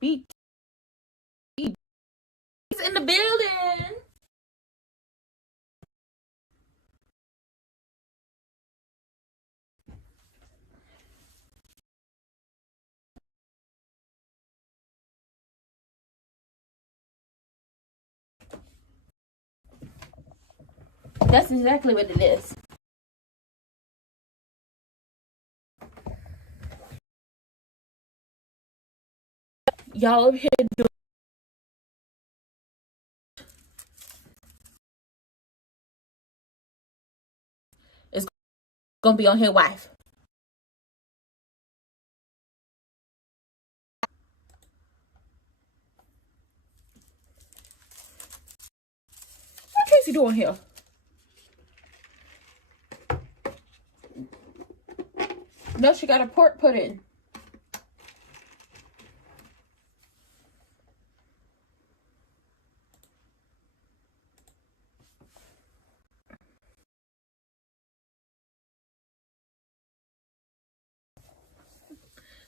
Beat. He's in the building. That's exactly what it is. Y'all over here doing it's gonna be on his wife. What Casey doing here? No, she got a pork put in.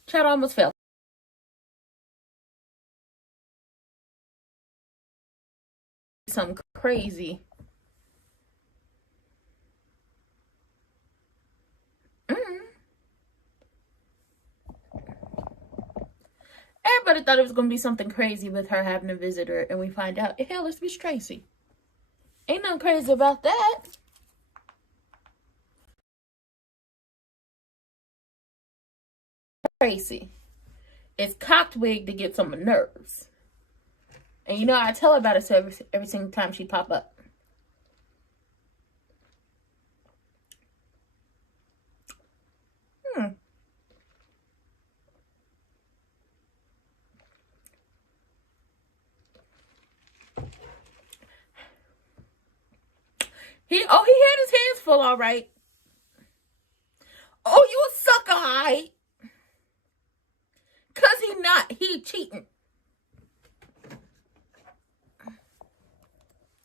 Chad almost fell. Something crazy. Everybody thought it was going to be something crazy with her having a visitor, and we find out, hell, it's Miss Tracy. Ain't nothing crazy about that. Tracy. It's cocked wig to get on my nerves. And you know, I tell her about it so every single time she pop up. He had his hands full, all right. Oh, you a sucker, all right? Cause he not. He cheating.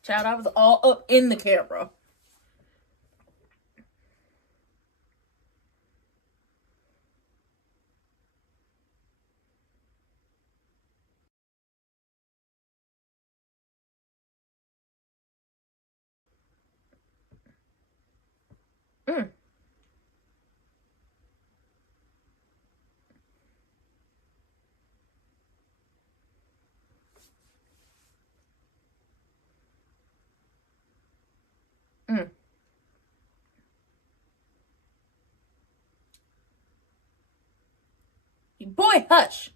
Child, I was all up in the camera. Boy, hush.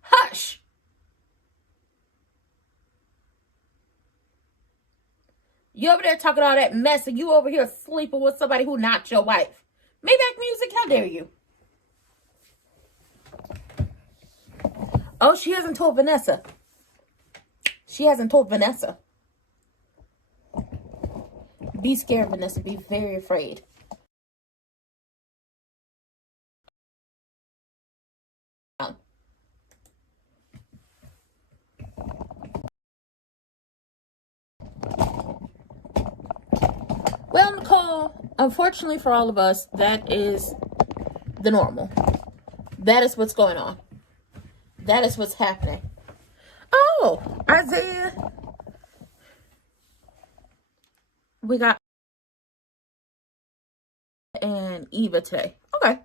Hush. You over there talking all that mess and you over here sleeping with somebody who not your wife. Maybach Music, how dare you? Oh, she hasn't told Vanessa. She hasn't told Vanessa. Be scared, Vanessa. Be very afraid. Well, Nicole, unfortunately for all of us, that is the normal. That is what's going on. That is what's happening. Oh, Isaiah. We got and Eva today. Okay.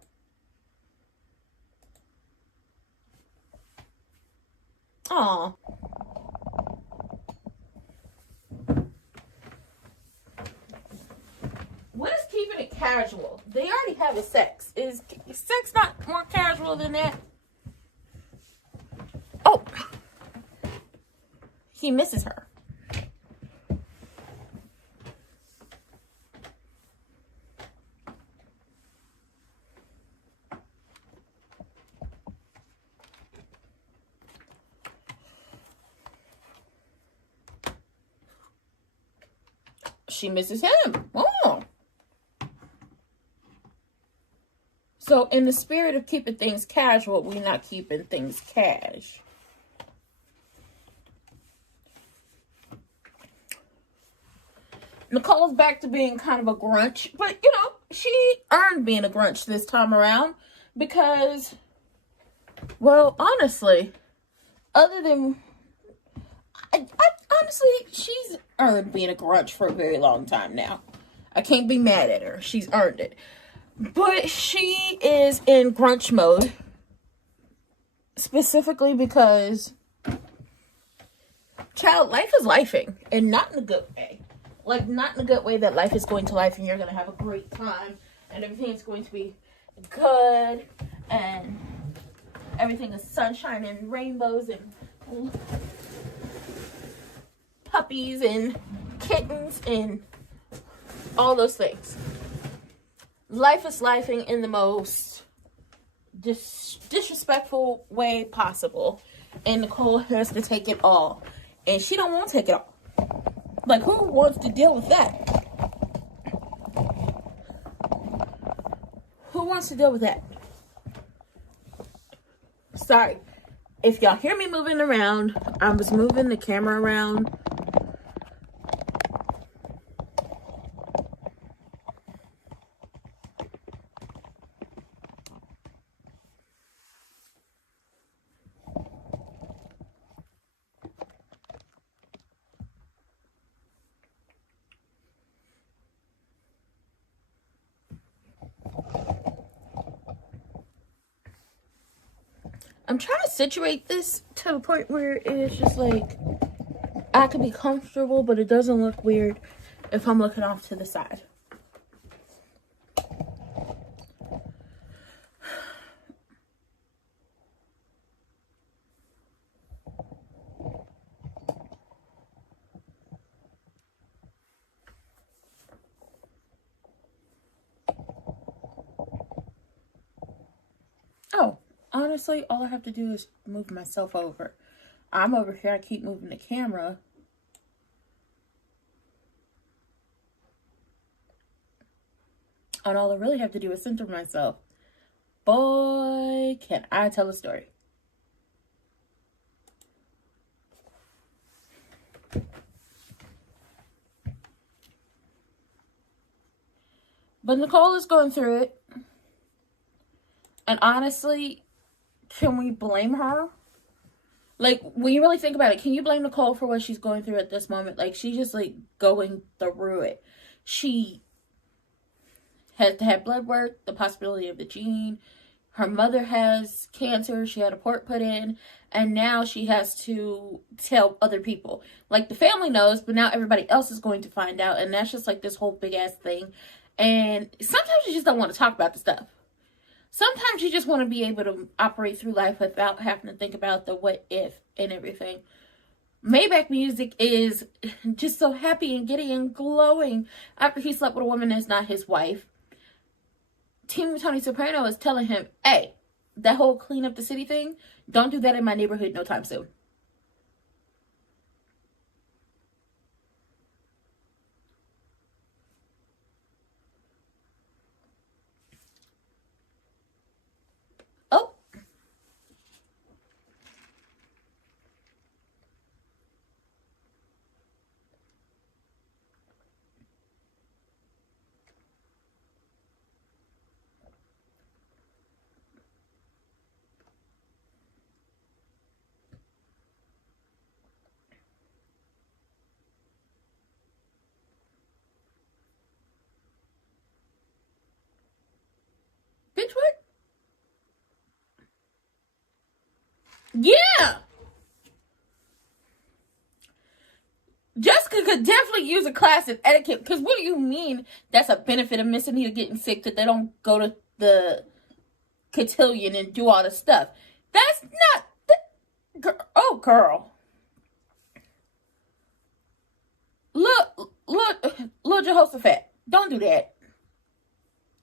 Aw. What is keeping it casual? They already have a sex. Is sex not more casual than that? Oh. He misses her. She misses him. Oh. So in the spirit of keeping things casual, we're not keeping things cash. Nicole's back to being kind of a grunch, but you know, she earned being a grunch this time around because Well, honestly, other than I honestly, she's earned being a grunge for a very long time now. I can't be mad at her. She's earned it. But she is in grunge mode specifically because, child, life is lifing, and not in a good way. Like, not in a good way that life is going to life and you're going to have a great time and everything's going to be good and everything is sunshine and rainbows and puppies and kittens and all those things. Life is lifing in the most disrespectful way possible, and Nicole has to take it all, and she don't want to take it all. Like, who wants to deal with that? Who wants to deal with that? Sorry. If y'all hear me moving around, I was moving the camera around. I'm trying to situate this to the point where it's just like I can be comfortable, but it doesn't look weird if I'm looking off to the side. Oh, honestly, all I have to do is move myself over. I'm over here, I keep moving the camera. And all I really have to do is center myself. Boy, can I tell a story. But Nicole is going through it. And honestly, can we blame her? Like, when you really think about it, can you blame Nicole for what she's going through at this moment? Like, she's just, like, going through it. She has to have blood work, the possibility of the gene. Her mother has cancer. She had a port put in. And now she has to tell other people. Like, the family knows, but now everybody else is going to find out. And that's just, like, this whole big-ass thing. And sometimes you just don't want to talk about the stuff. Sometimes you just want to be able to operate through life without having to think about the what if and everything. Maybach Music is just so happy and giddy and glowing after he slept with a woman that's not his wife. Team Tony Soprano is telling him, hey, that whole clean up the city thing, don't do that in my neighborhood no time soon. Oh. Bitch, what? Yeah. Jessica could definitely use a class in etiquette. Because what do you mean that's a benefit of Miss Anita getting sick, that they don't go to the cotillion and do all the stuff? That's not... Oh, girl. Look, Jehoshaphat. Don't do that.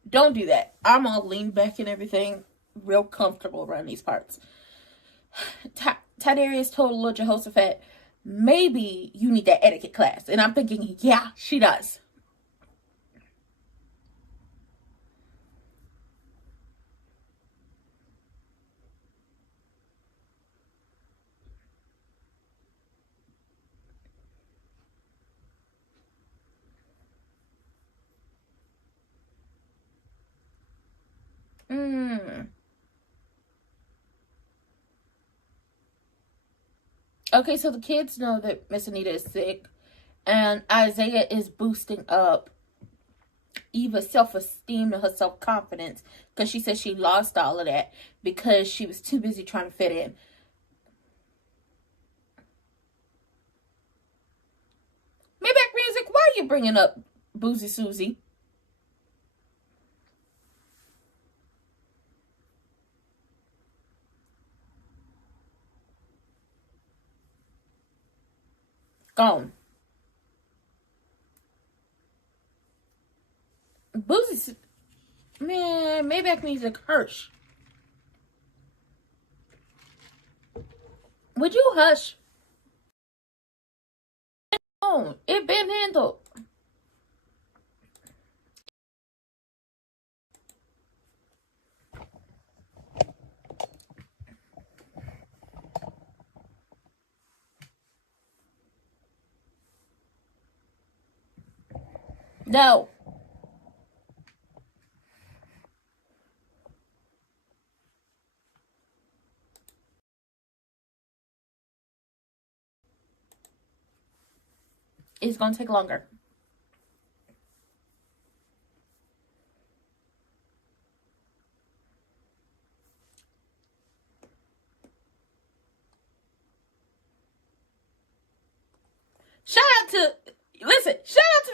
Don't do that. I'm all lean back and everything, real comfortable around these parts. Tiberius told Lil Jehoshaphat, maybe you need that etiquette class. And I'm thinking, yeah, she does. Okay, so the kids know that Miss Anita is sick, and Isaiah is boosting up Eva's self-esteem and her self-confidence because she said she lost all of that because she was too busy trying to fit in. Maybach Music, why are you bringing up Boozy Susie? Gone. Boozy, man, Maybach Music, Hirsch. Would you hush? Oh, it been handled. No. It's going to take longer. Shout out to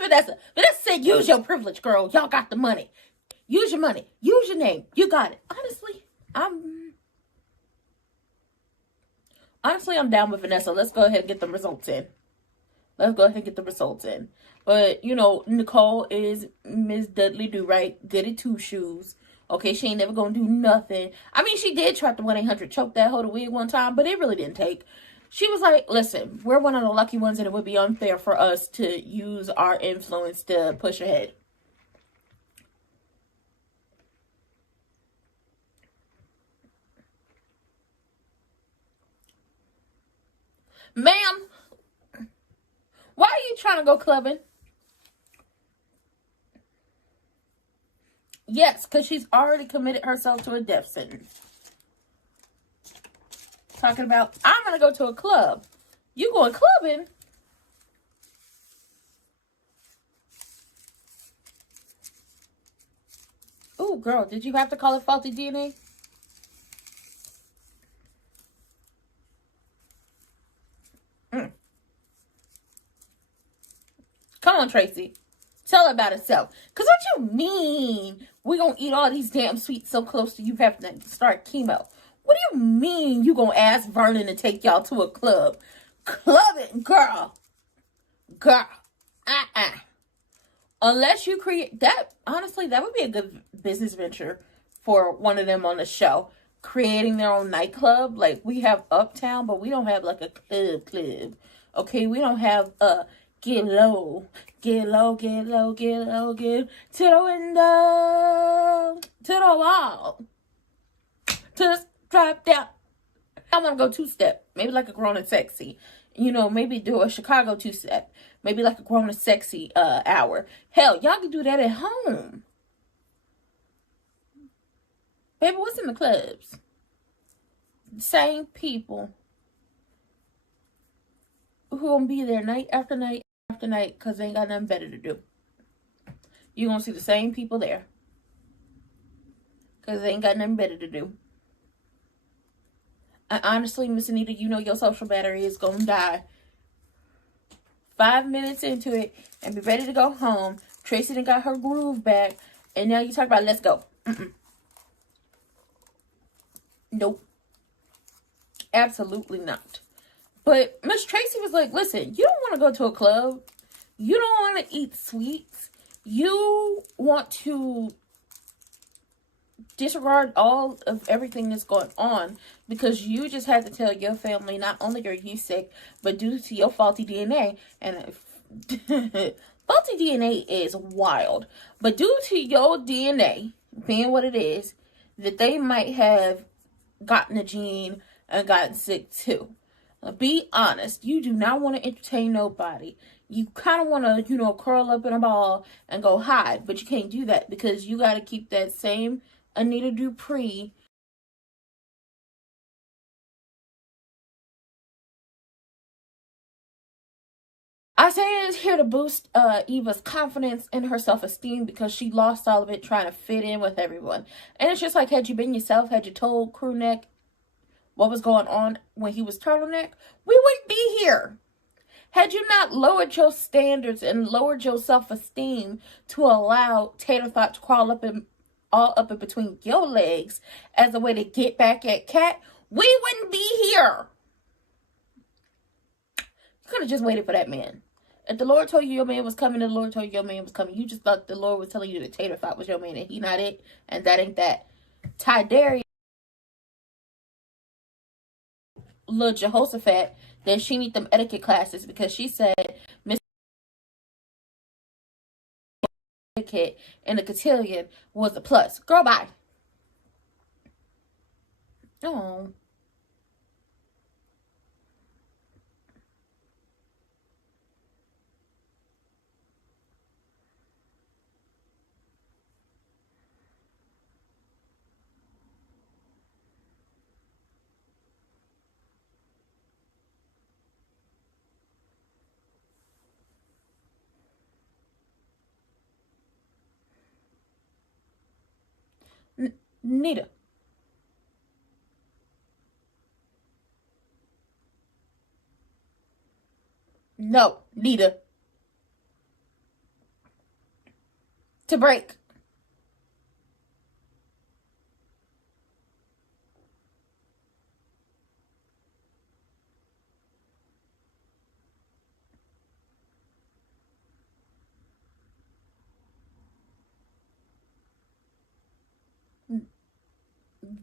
Vanessa. Vanessa said, use your privilege, girl. Y'all got the money. Use your money. Use your name. You got it. Honestly, I'm down with Vanessa. Let's go ahead and get the results in. But, you know, Nicole is Miss Dudley Do-Right. Good at two shoes. Okay, she ain't never gonna do nothing. I mean, she did try the 1-800 choke that hoe to wig one time, but it really didn't take. She was like, listen, we're one of the lucky ones, and it would be unfair for us to use our influence to push ahead. Ma'am, why are you trying to go clubbing? Yes, because she's already committed herself to a death sentence. Talking about, I'm going to go to a club. You going clubbing? Ooh, girl, did you have to call it faulty DNA? Come on, Tracy. Tell her about herself. Because what you mean we going to eat all these damn sweets so close to you having to start chemo? What do you mean you going to ask Vernon to take y'all to a club? Club it, girl. Girl. Unless you create that, honestly, that would be a good business venture for one of them on the show. Creating their own nightclub. Like, we have Uptown, but we don't have like a club. Okay, we don't have get low to the window, to the wall, to the drop down. I want to go two-step, maybe like a Grown and Sexy. You know, maybe do a Chicago two-step, maybe like a Grown and Sexy hour. Hell, y'all can do that at home. Baby, what's in the clubs? Same people who gonna be there night after night after night because they ain't got nothing better to do. You're gonna see the same people there because they ain't got nothing better to do. And honestly, Miss Anita, you know your social battery is gonna die 5 minutes into it and be ready to go home. Tracy done got her groove back, and now you talk about let's go. Nope. Absolutely not. But Miss Tracy was like, listen, you don't want to go to a club. You don't want to eat sweets. You want to disregard all of everything that's going on because you just had to tell your family not only are you sick, but due to your faulty DNA, and faulty DNA is wild, but due to your DNA being what it is, that they might have gotten a gene and gotten sick too. Be honest. You do not want to entertain nobody. You kind of want to, you know, curl up in a ball and go hide. But you can't do that because you got to keep that same Anita Dupree Isaiah is here to boost Eva's confidence and her self-esteem because she lost all of it trying to fit in with everyone. And it's just like, had you been yourself, had you told Crewneck what was going on when he was Turtleneck, we wouldn't be here. Had you not lowered your standards and lowered your self-esteem to allow Tater Thought to crawl up and all up in between your legs as a way to get back at Cat, we wouldn't be here. You could have just waited for that man. If the Lord told you your man was coming, the Lord told you your man was coming. You just thought the Lord was telling you that Tater Thought was your man, and he not it, and that ain't that. Tidarius, little Jehoshaphat, that she need them etiquette classes because she said Miss Etiquette and the cotillion was a plus. Girl, bye. Oh. Nita. No, Nita. To break.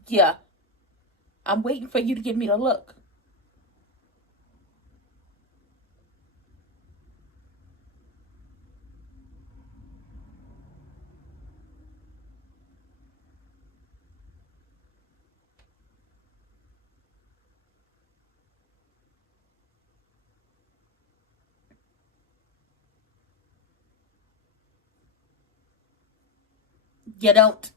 Yeah. I'm waiting for you to give me the look. You don't.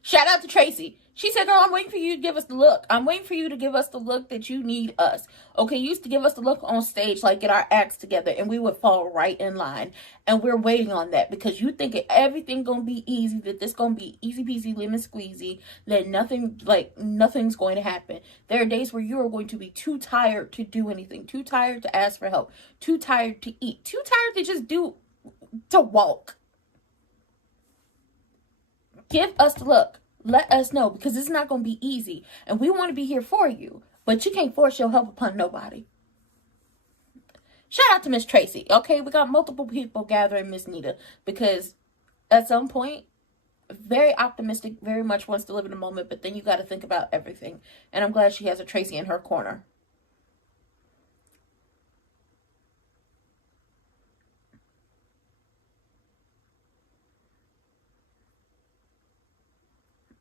Shout out to Tracy. She said, girl, I'm waiting for you to give us the look. I'm waiting for you to give us the look that you need us. Okay, you used to give us the look on stage, like get our acts together, and we would fall right in line. And we're waiting on that because you think everything gonna be easy, that this gonna be easy peasy, lemon squeezy, that nothing's going to happen. There are days where you are going to be too tired to do anything, too tired to ask for help, too tired to eat, too tired to just to walk. Give us the look. Let us know because it's not going to be easy. And we want to be here for you. But you can't force your help upon nobody. Shout out to Miss Tracy. Okay, we got multiple people gathering Miss Nita. Because at some point, very optimistic, very much wants to live in the moment. But then you got to think about everything. And I'm glad she has a Tracy in her corner.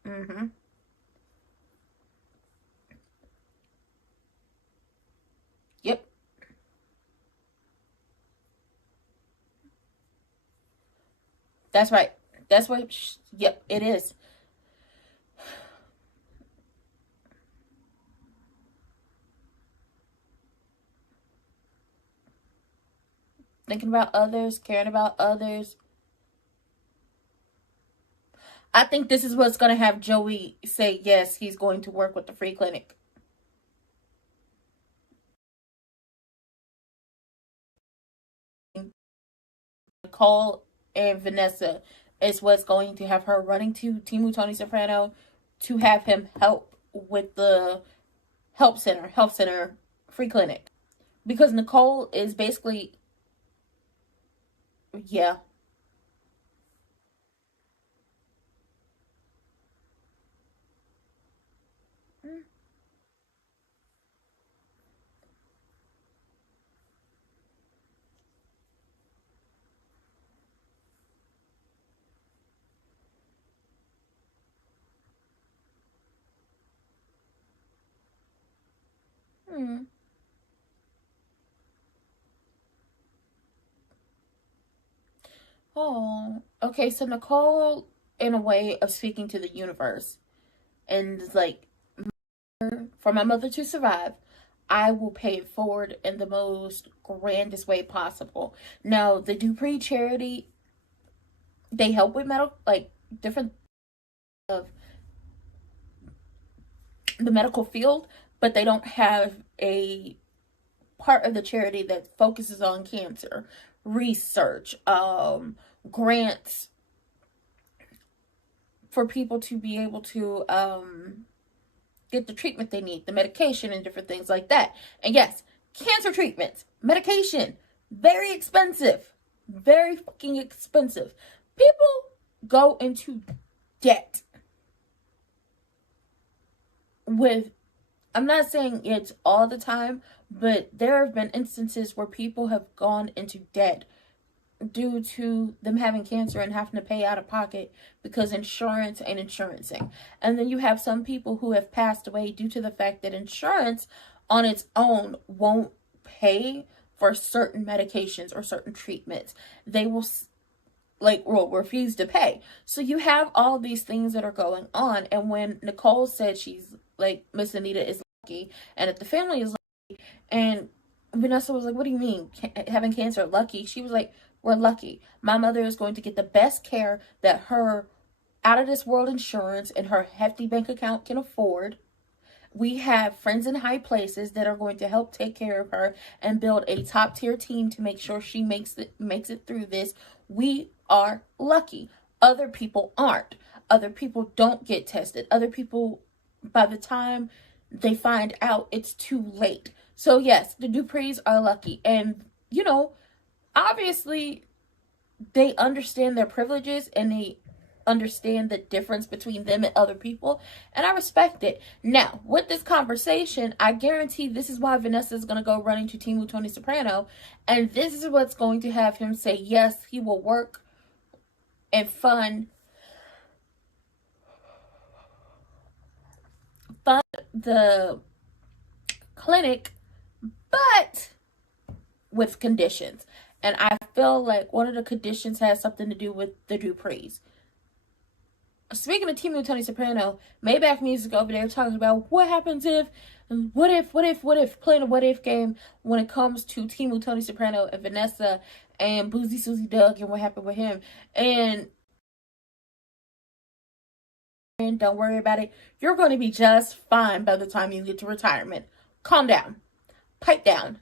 Mm-hmm. Yep. That's right. That's what, yep, it is. Thinking about others, caring about others. I think this is what's going to have Joey say yes, he's going to work with the free clinic. Nicole and Vanessa is what's going to have her running to Timu Tony Soprano to have him help with the health center free clinic. Because Nicole is basically, yeah. Hmm. Oh, okay. So Nicole, in a way of speaking to the universe, and like, for my mother to survive, I will pay it forward in the most grandest way possible. Now, the Dupree charity, they help with different of the medical field, but they don't have a part of the charity that focuses on cancer research, grants for people to be able to get the treatment they need, the medication and different things like that. And yes, cancer treatments, medication, very expensive, very fucking expensive. People go into debt with, I'm not saying it's all the time, but there have been instances where people have gone into debt due to them having cancer and having to pay out of pocket because insurance ain't insurancing. And then you have some people who have passed away due to the fact that insurance on its own won't pay for certain medications or certain treatments. They will refuse to pay. So you have all these things that are going on. And when Nicole said she's like, Miss Anita is lucky and that the family is lucky, and Vanessa was like, what do you mean having cancer lucky? She was like, we're lucky. My mother is going to get the best care that her out of this world insurance and her hefty bank account can afford. We have friends in high places that are going to help take care of her and build a top tier team to make sure she makes it through this. We are lucky. Other people aren't. Other people don't get tested. Other people, by the time they find out, it's too late. So yes, the Duprees are lucky. And, obviously they understand their privileges and they understand the difference between them and other people, and I respect it. Now, with this conversation, I guarantee this is why Vanessa is going to go running to Team Tony Soprano, and this is what's going to have him say yes, he will work and fund the clinic, but with conditions. And I feel like one of the conditions has something to do with the Duprees. Speaking of Team Tony Soprano, Maybach Music over there talking about what happens if, playing a what if game when it comes to Team Tony Soprano and Vanessa and Boozy Susie Doug and what happened with him. And don't worry about it. You're going to be just fine by the time you get to retirement. Calm down. Pipe down.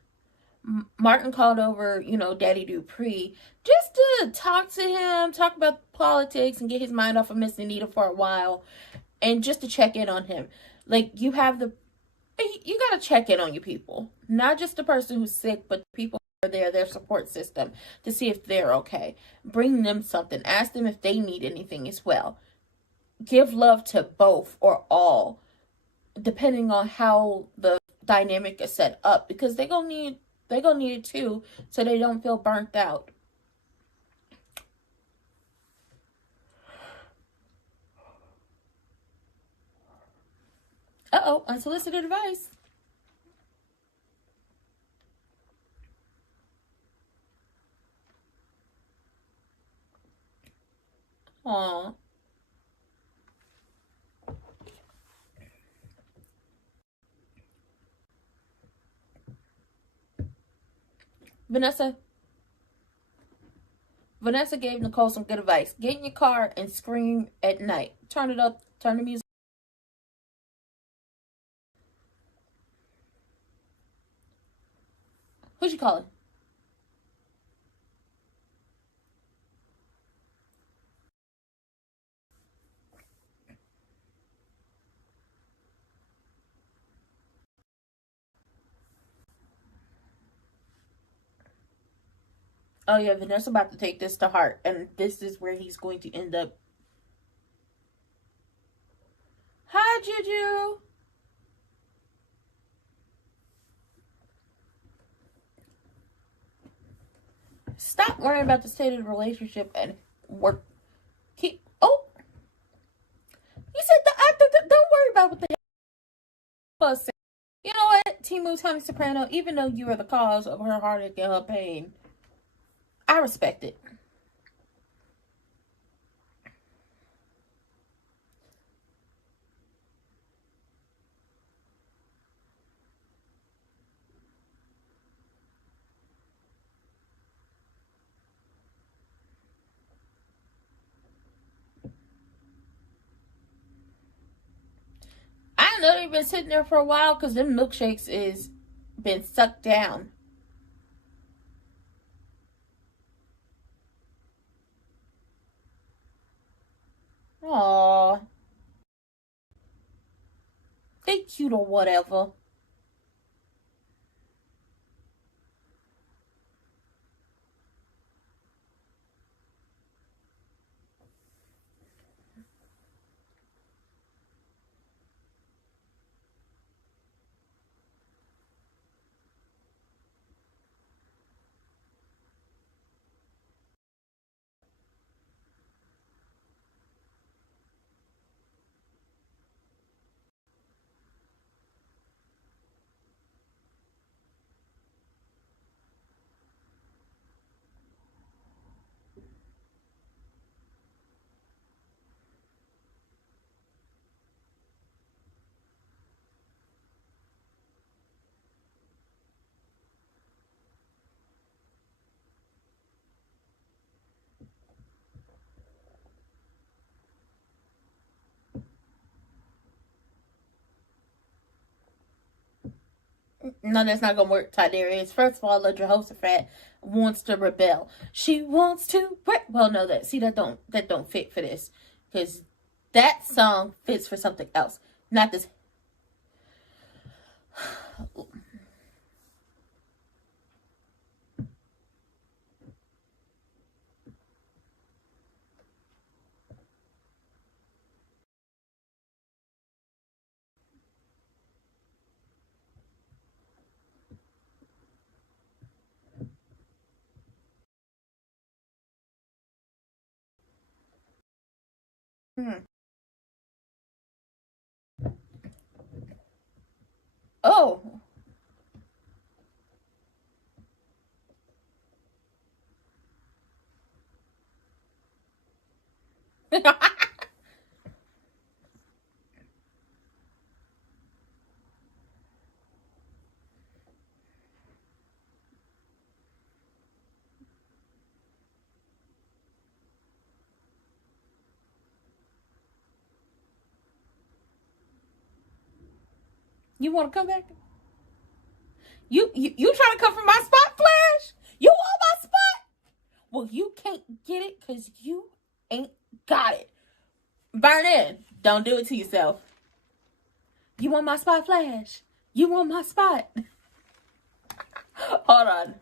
Martin called over, Daddy Dupree just to talk to him, talk about politics and get his mind off of Miss Anita for a while and just to check in on him. Like, you got to check in on your people. Not just the person who's sick, but the people who are there, their support system, to see if they're okay. Bring them something. Ask them if they need anything as well. Give love to both or all, depending on how the dynamic is set up, because they're gonna need it too, so they don't feel burnt out. Unsolicited advice. Aww. Vanessa gave Nicole some good advice. Get in your car and scream at night. Turn it up. Turn the music. Who's you calling? Oh yeah, Vanessa about to take this to heart, and this is where he's going to end up. Hi, Juju. Stop worrying about the state of the relationship and work. He said, don't worry about what the fuss. You know what, Team Tony Soprano, even though you are the cause of her heartache and her pain, I respect it. know they've been sitting there for a while because them milkshakes is been sucked down. Aww. They cute or whatever. No, that's not gonna work, Tiberius. First of all, Jehoshaphat wants to rebel. She wants to. Well, no, that don't fit for this, because that song fits for something else, not this. Oh. You want to come back? You trying to come from my spot, Flash? You want my spot? Well, you can't get it because you ain't got it. Burn in. Don't do it to yourself. You want my spot, Flash? You want my spot? Hold on.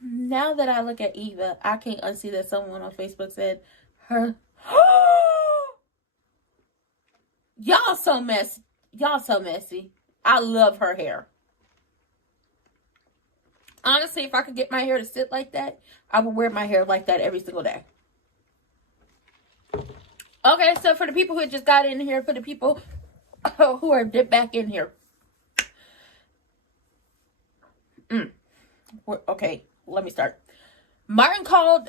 Now that I look at Eva, I can't unsee that someone on Facebook said her. Y'all so messy. Y'all so messy. I love her hair. Honestly, if I could get my hair to sit like that, I would wear my hair like that every single day. Okay, so for the people who just got in here, for the people who are dipped back in here. Okay, let me start. Martin called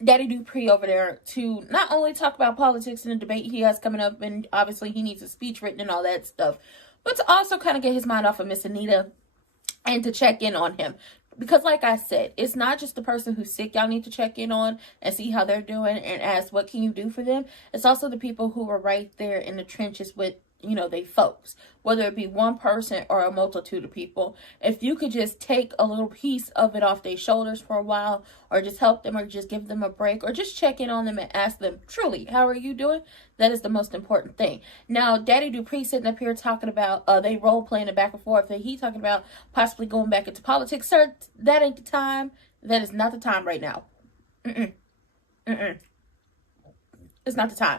Daddy Dupree over there to not only talk about politics and the debate he has coming up, and obviously he needs a speech written and all that stuff, but to also kind of get his mind off of Miss Anita and to check in on him. Because like I said, it's not just the person who's sick y'all need to check in on and see how they're doing and ask what can you do for them. It's also the people who are right there in the trenches with, you know, they folks, whether it be one person or a multitude of people. If you could just take a little piece of it off their shoulders for a while, or just help them, or just give them a break, or just check in on them and ask them, truly, how are you doing? That is the most important thing. Now, Daddy Dupree sitting up here talking about, they role playing it back and forth, and he talking about possibly going back into politics. Sir, that ain't the time. That is not the time right now. It's not the time.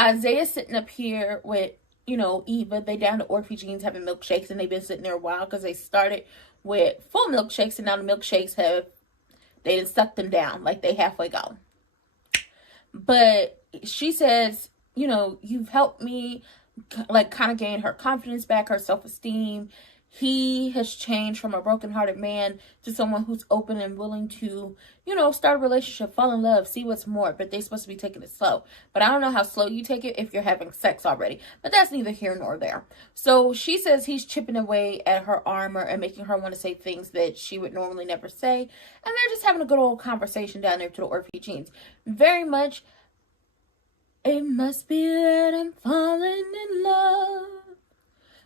Isaiah's sitting up here with, you know, Eva. They down to Orphe Jeans having milkshakes, and they've been sitting there a while because they started with full milkshakes, and now the milkshakes they done sucked them down, like they halfway gone. But she says, you know, you've helped me, like, kind of gain her confidence back, her self-esteem. He has changed from a broken-hearted man to someone who's open and willing to, you know, start a relationship, fall in love, see what's more. But they're supposed to be taking it slow. But I don't know how slow you take it if you're having sex already. But that's neither here nor there. So she says he's chipping away at her armor and making her want to say things that she would normally never say. And they're just having a good old conversation down there to the Orphe Jeans. Very much It must be that I'm falling in love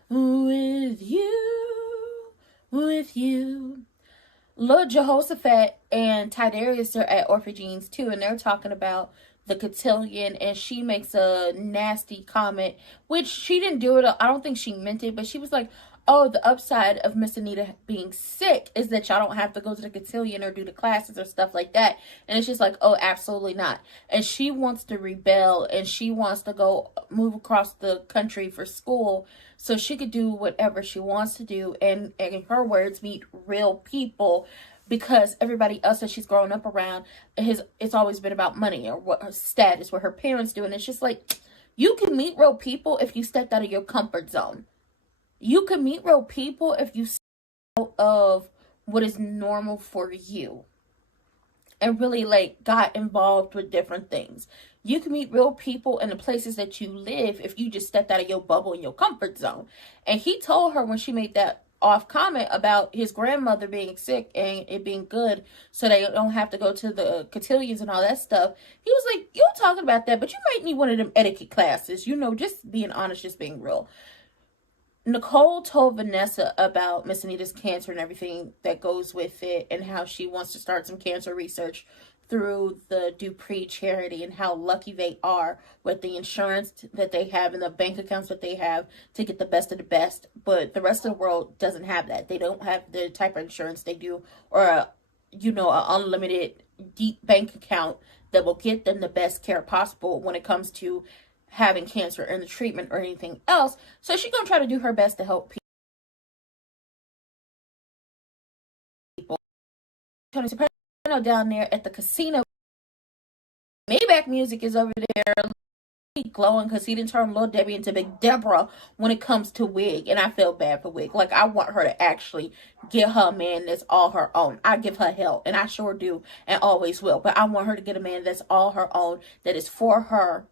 with you, with you. Lord Jehoshaphat and Tiberius are at Orphagines too, and they're talking about the cotillion, and she makes a nasty comment, which she didn't do it. I don't think she meant it, but she was like, oh, the upside of Miss Anita being sick is that y'all don't have to go to the cotillion or do the classes or stuff like that. And it's just like, oh, absolutely not. And she wants to rebel, and she wants to go move across the country for school so she could do whatever she wants to do, and in her words, meet real people, because everybody else that she's grown up around, it's always been about money or what her status, what her parents do. And it's just like, you can meet real people if you stepped out of your comfort zone. You can meet real people if you step out of what is normal for you and really like got involved with different things. You can meet real people in the places that you live if you just stepped out of your bubble and your comfort zone. And he told her when she made that off comment about his grandmother being sick and it being good so they don't have to go to the cotillions and all that stuff. He was like, you're talking about that, but you might need one of them etiquette classes. You know, just being honest, just being real. Nicole told Vanessa about Miss Anita's cancer and everything that goes with it, and how she wants to start some cancer research through the Dupree charity, and how lucky they are with the insurance that they have and the bank accounts that they have to get the best of the best. But the rest of the world doesn't have that. They don't have the type of insurance they do, or a unlimited deep bank account that will get them the best care possible when it comes to having cancer and the treatment or anything else. So she's gonna try to do her best to help people. Tony Soprano down there at the casino. Maybach Music is over there glowing because he didn't turn Lil Debbie into Big Deborah when it comes to wig. And I feel bad for wig. Like, I want her to actually get her a man that's all her own. I give her hell, and I sure do, and always will. But I want her to get a man that's all her own, that is for her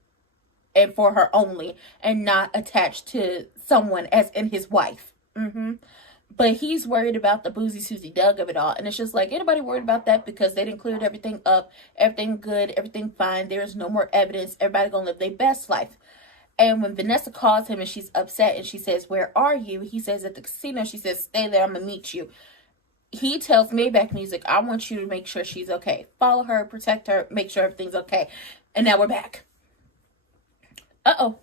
and for her only, and not attached to someone as in his wife. But he's worried about the Boozy Susie Doug of it all. And it's just like, anybody worried about that? Because they didn't clear everything up. Everything good. Everything fine. There's no more evidence. Everybody gonna live their best life. And when Vanessa calls him and she's upset and she says, where are you? He says, at the casino. She says, stay there. I'm gonna meet you. He tells Maybach Music, I want you to make sure she's okay. Follow her, protect her, make sure everything's okay. And now we're back. Uh-oh.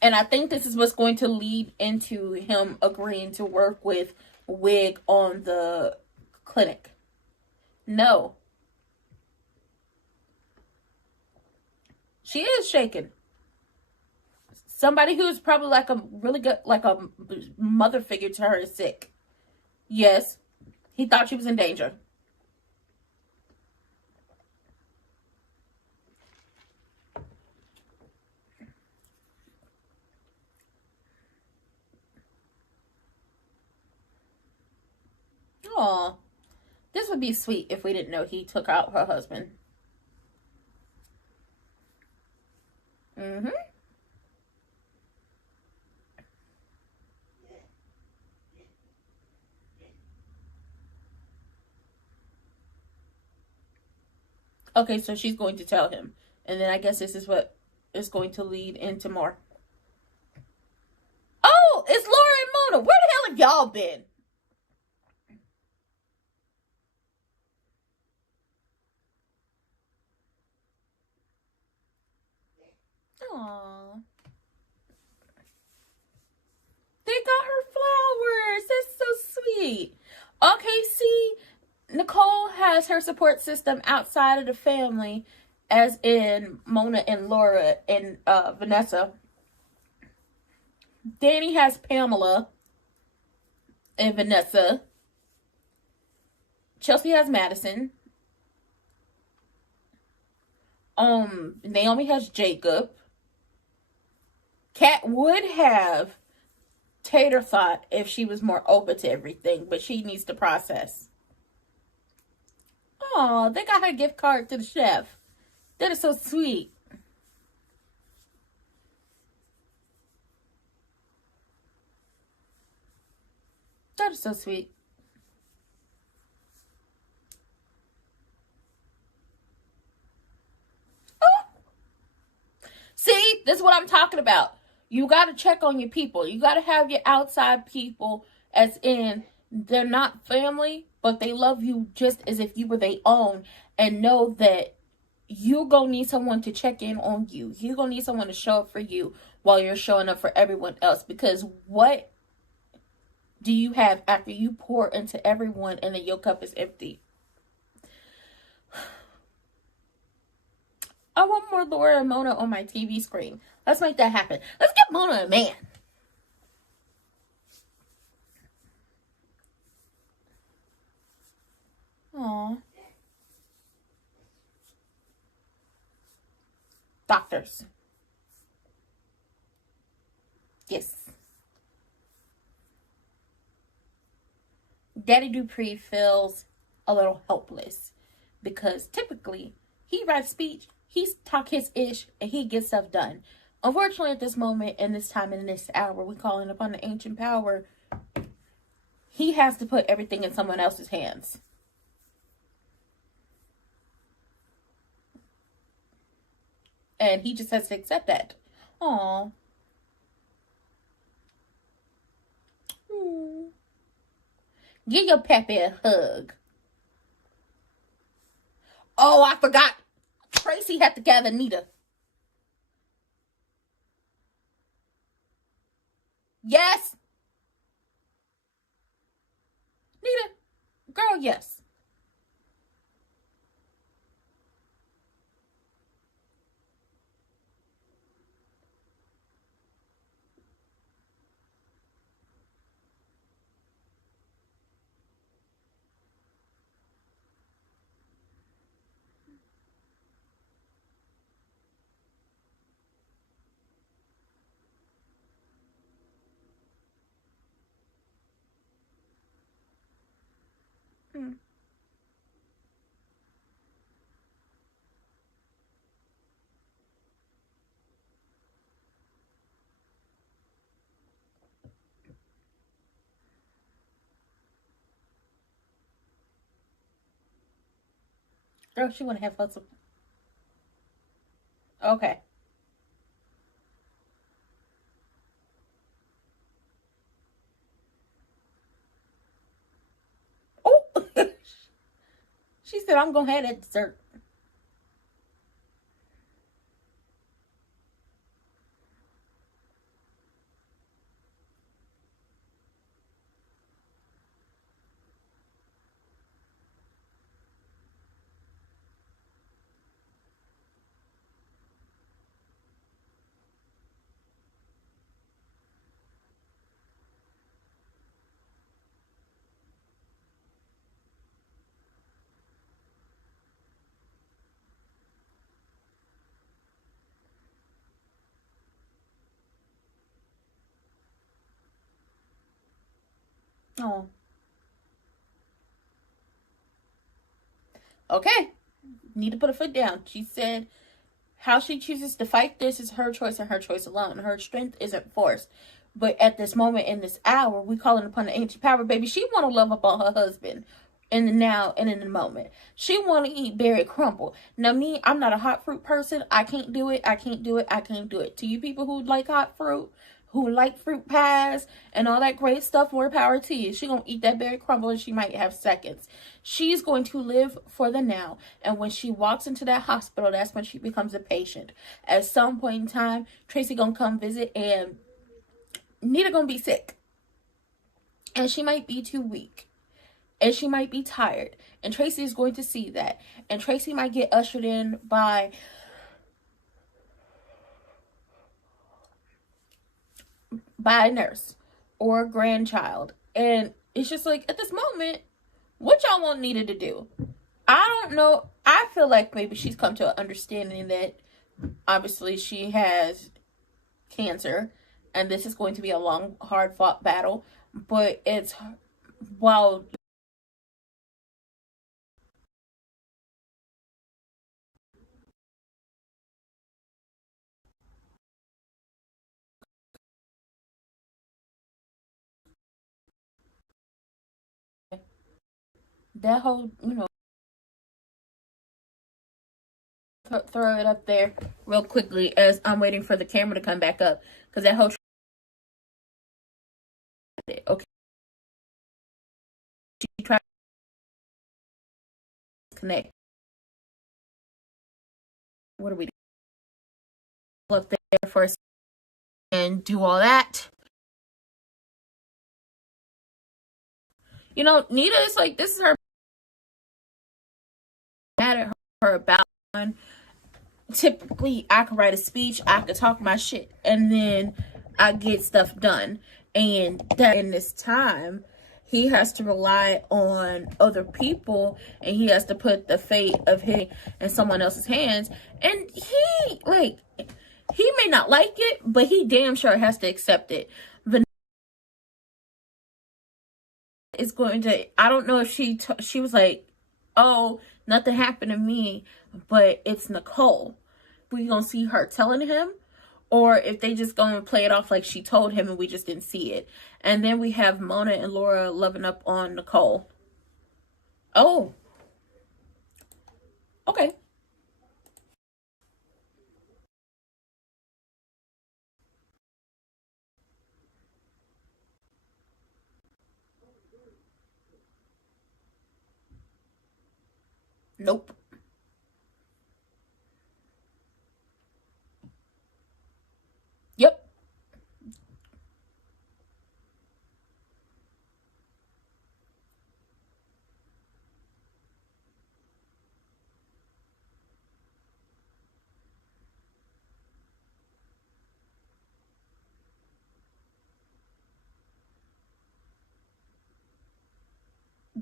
And I think this is what's going to lead into him agreeing to work with Wig on the clinic. No. She is shaken. Somebody who's probably like a really good, like a mother figure to her is sick. Yes. He thought she was in danger. Aw, this would be sweet if we didn't know he took out her husband. Okay, so she's going to tell him. And then I guess this is what is going to lead into more. Oh, it's Laura and Mona. Where the hell have y'all been? Aww. They got her flowers. That's so sweet. Okay, see, Nicole has her support system outside of the family, as in Mona and Laura and Vanessa. Danny has Pamela and Vanessa. Chelsea has Madison. Naomi has Jacob. Kat would have Tater thought if she was more open to everything, but she needs to process. Oh, they got her gift card to the chef. That is so sweet. That is so sweet. Oh, This is what I'm talking about. You got to check on your people. You got to have your outside people, as in they're not family, but they love you just as if you were their own, and know that you're going to need someone to check in on you. You're going to need someone to show up for you while you're showing up for everyone else. Because what do you have after you pour into everyone and then your cup is empty? I want more Laura and Mona on my TV screen. Let's make that happen. Let's get Mona a man. Aww. Doctors. Yes. Daddy Dupree feels a little helpless because typically he writes speech, he's talk his ish, and he gets stuff done. Unfortunately, at this moment, in this time, in this hour, we calling upon the ancient power. He has to put everything in someone else's hands. And he just has to accept that. Aww. Give your Peppy a hug. Oh, I forgot. Tracy had to gather Anita. Yes. Nita. Girl, yes. Girl, she want to have fun. Okay. Oh. She said, I'm going to have that dessert. Oh. Okay. Need to put a foot down. She said how she chooses to fight this is her choice and her choice alone. Her strength isn't forced. But at this moment, in this hour, we calling upon the ancient power, baby. She want to love up on her husband in the now and in the moment. She want to eat berry crumble. Now, me, I'm not a hot fruit person. I can't do it. I can't do it. I can't do it. To you people who like hot fruit, who like fruit pies and all that great stuff, more power to you. She gonna eat that berry crumble and she might have seconds. She's going to live for the now. And when she walks into that hospital, that's when she becomes a patient. At some point in time, Tracy gonna come visit and Nita gonna be sick. And she might be too weak. And she might be tired. And Tracy is going to see that. And Tracy might get ushered in by a nurse or a grandchild. And it's just like, at this moment, what y'all want Nita to do? I don't know. I feel like maybe she's come to an understanding that obviously she has cancer. And this is going to be a long, hard-fought battle. But it's, while that whole, throw it up there real quickly as I'm waiting for the camera to come back up, because that whole okay, she tried to connect. What are we doing? Up there for a second and do all that. You know, Nita is like, this is her mad at her about. Typically, I could write a speech, I could talk my shit, and then I get stuff done. And that in this time, he has to rely on other people, and he has to put the fate of him in someone else's hands. And he may not like it, but he damn sure has to accept it. Vanessa is going to, I don't know if she was like, oh, nothing happened to me, but it's Nicole. We gonna see her telling him, or if they just gonna play it off like she told him and we just didn't see it. And then we have Mona and Laura loving up on Nicole. Oh, okay. Nope. Yep.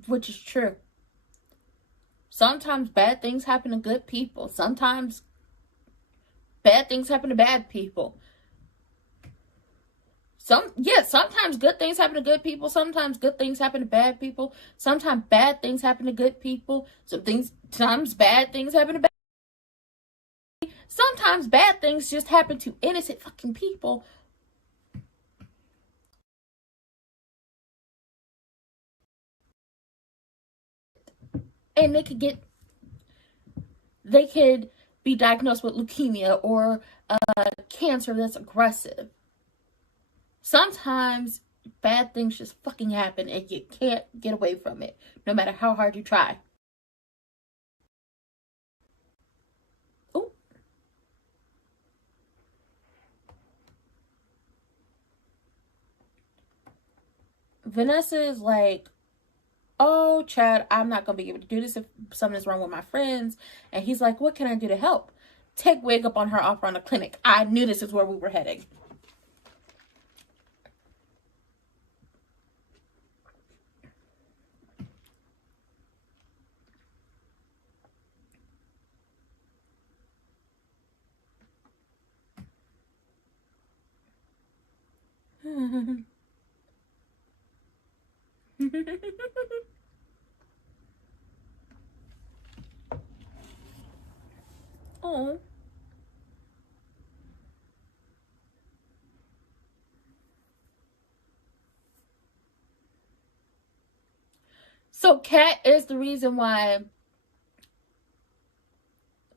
Which is true. Sometimes bad things happen to good people. Sometimes bad things happen to bad people. Sometimes good things happen to good people. Sometimes good things happen to bad people. Sometimes bad things happen to good people. Sometimes bad things happen to bad. Sometimes bad things just happen to innocent fucking people. And they could be diagnosed with leukemia or cancer that's aggressive. Sometimes bad things just fucking happen and you can't get away from it, no matter how hard you try. Ooh. Vanessa is like, oh, Chad, I'm not going to be able to do this if something is wrong with my friends. And he's like, what can I do to help? Take Wig up on her offer on the clinic. I knew this is where we were heading. Oh. So Kat is the reason why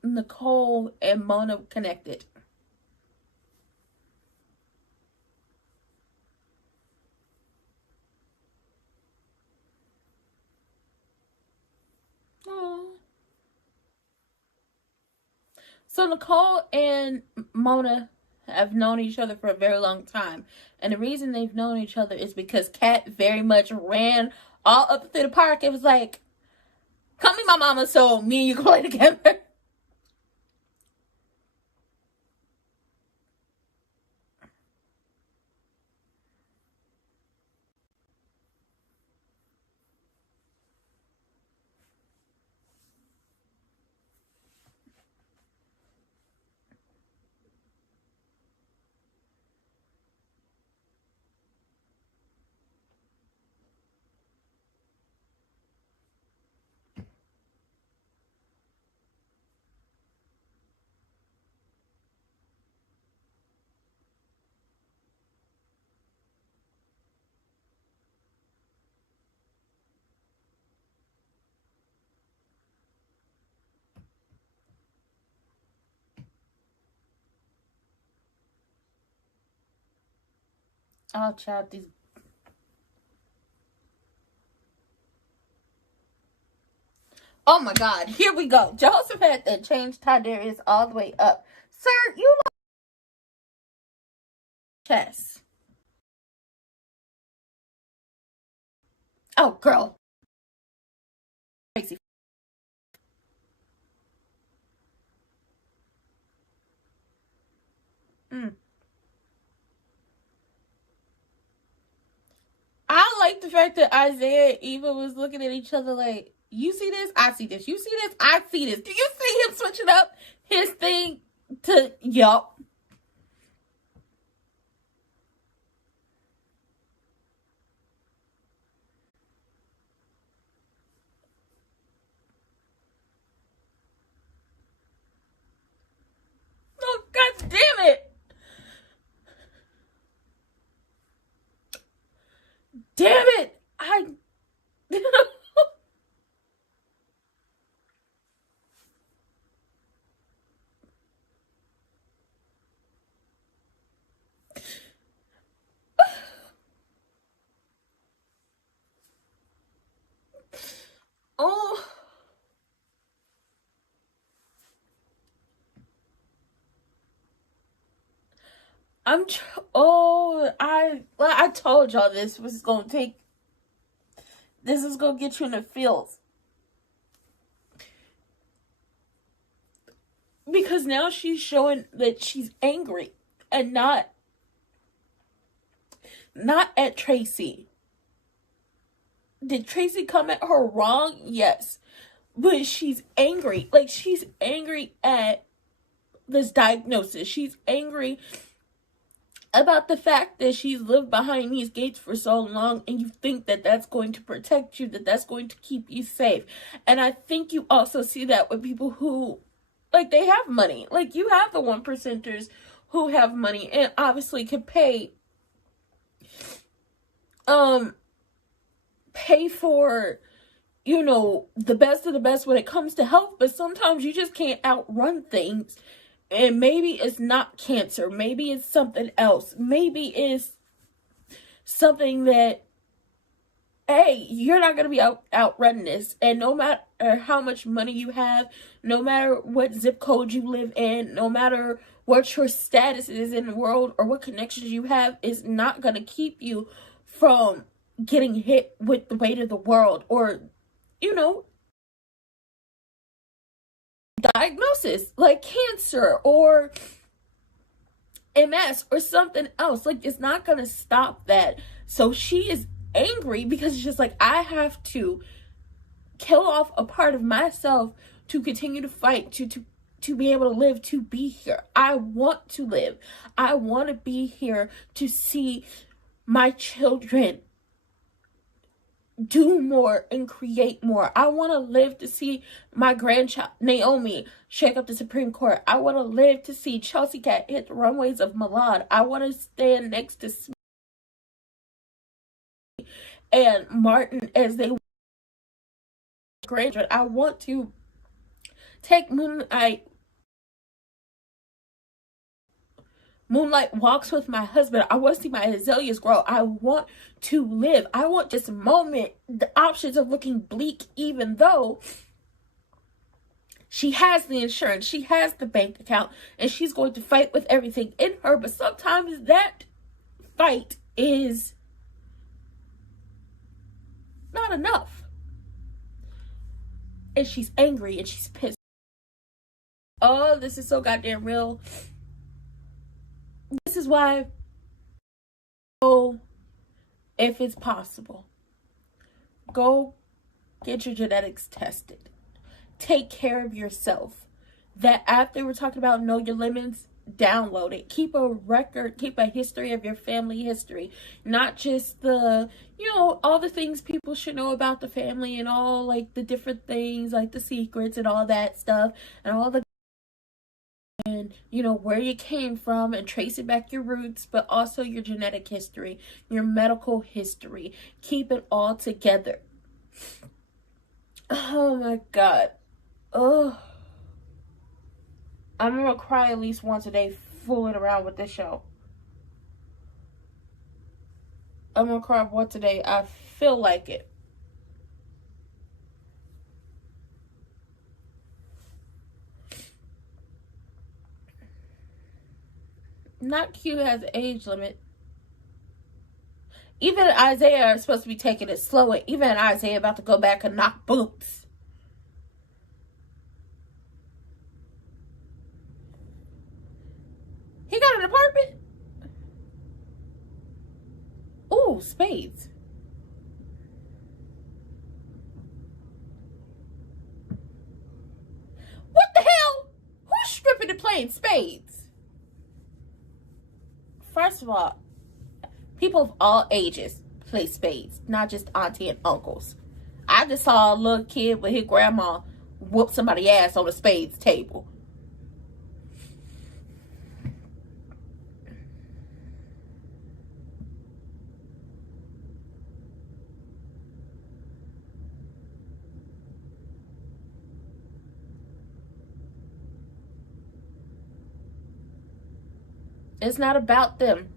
Nicole and Mona connected. Oh. So Nicole and Mona have known each other for a very long time. And the reason they've known each other is because Kat very much ran all up through the park. It was like, come meet my mama so me and you can play together. Oh, child, these. Oh my God, here we go. Joseph had to change Tiberius all the way up. Sir, you like chess. Oh, girl. Crazy. Mm. I like the fact that Isaiah and Eva was looking at each other like, you see this? I see this. You see this? I see this. Do you see him switching up his thing to, yup. Oh, God damn it. Damn it. Oh. I told y'all this was gonna take. This is gonna get you in the feels. Because now she's showing that she's angry and not at Tracy. Did Tracy come at her wrong? Yes. But she's angry. Like, she's angry at this diagnosis. She's angry about the fact that she's lived behind these gates for so long, and you think that that's going to protect you, that that's going to keep you safe. And I think you also see that with people who, like, they have money. Like, you have the 1%ers who have money and obviously can pay for, you know, the best of the best when it comes to health, but sometimes you just can't outrun things. And maybe it's not cancer. Maybe it's something else. Maybe it's something that, hey, you're not going to be outrunning this. And no matter how much money you have, no matter what zip code you live in, no matter what your status is in the world or what connections you have, is not going to keep you from getting hit with the weight of the world or, you know, diagnosis like cancer or MS or something else. Like, it's not gonna stop that. So she is angry because it's just like, I have to kill off a part of myself to continue to fight, to be able to live, to be here. I want to live. I want to be here to see my children do more and create more. I want to live to see my grandchild Naomi shake up the Supreme Court. I want to live to see Chelsea Cat hit the runways of Milan. I want to stand next to Smith and Martin as they grandchildren. I want to take Moonlight walks with my husband. I want to see my azaleas grow. I want to live. I want this moment. The options are looking bleak, even though she has the insurance, she has the bank account, and she's going to fight with everything in her. But sometimes that fight is not enough. And she's angry and she's pissed. Oh, this is so goddamn real. This is why, if it's possible, go get your genetics tested. Take care of yourself. That app they were talking about, Know Your Limits, download it. Keep a record, keep a history of your family history. Not just the, you know, all the things people should know about the family and all, like, the different things, like the secrets and all that stuff, and all the, and, you know, where you came from and tracing back your roots, but also your genetic history, your medical history. Keep it all together. Oh my God. Oh, I'm gonna cry at least once a day fooling around with this show. I'm gonna cry once a day. I feel like it. Not Q has an age limit. Even Isaiah is supposed to be taking it slower. Even Isaiah about to go back and knock boots. He got an apartment? Ooh, spades. What the hell? Who's stripping and playing spades? First of all, people of all ages play spades, not just auntie and uncles. I just saw a little kid with his grandma whoop somebody's ass on a spades table. It's not about them.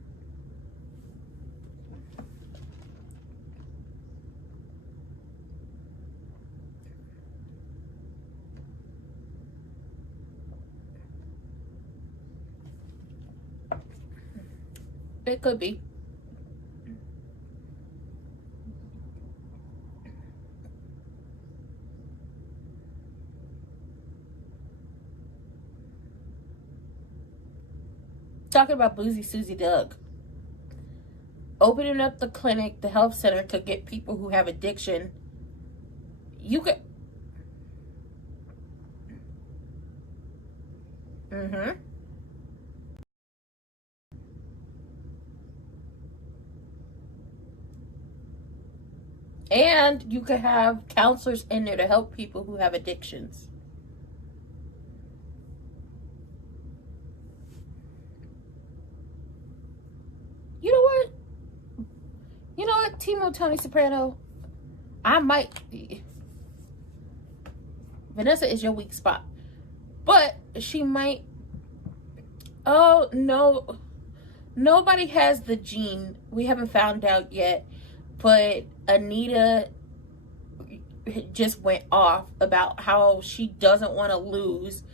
It could be. Talking about Boozy Susie Doug. Opening up the clinic, the health center to get people who have addiction. You could. And you could have counselors in there to help people who have addictions. You know what? You know what, Timo Tony Soprano? I might. Vanessa is your weak spot. But she might. Oh, no. Nobody has the gene. We haven't found out yet. But Anita just went off about how she doesn't want to lose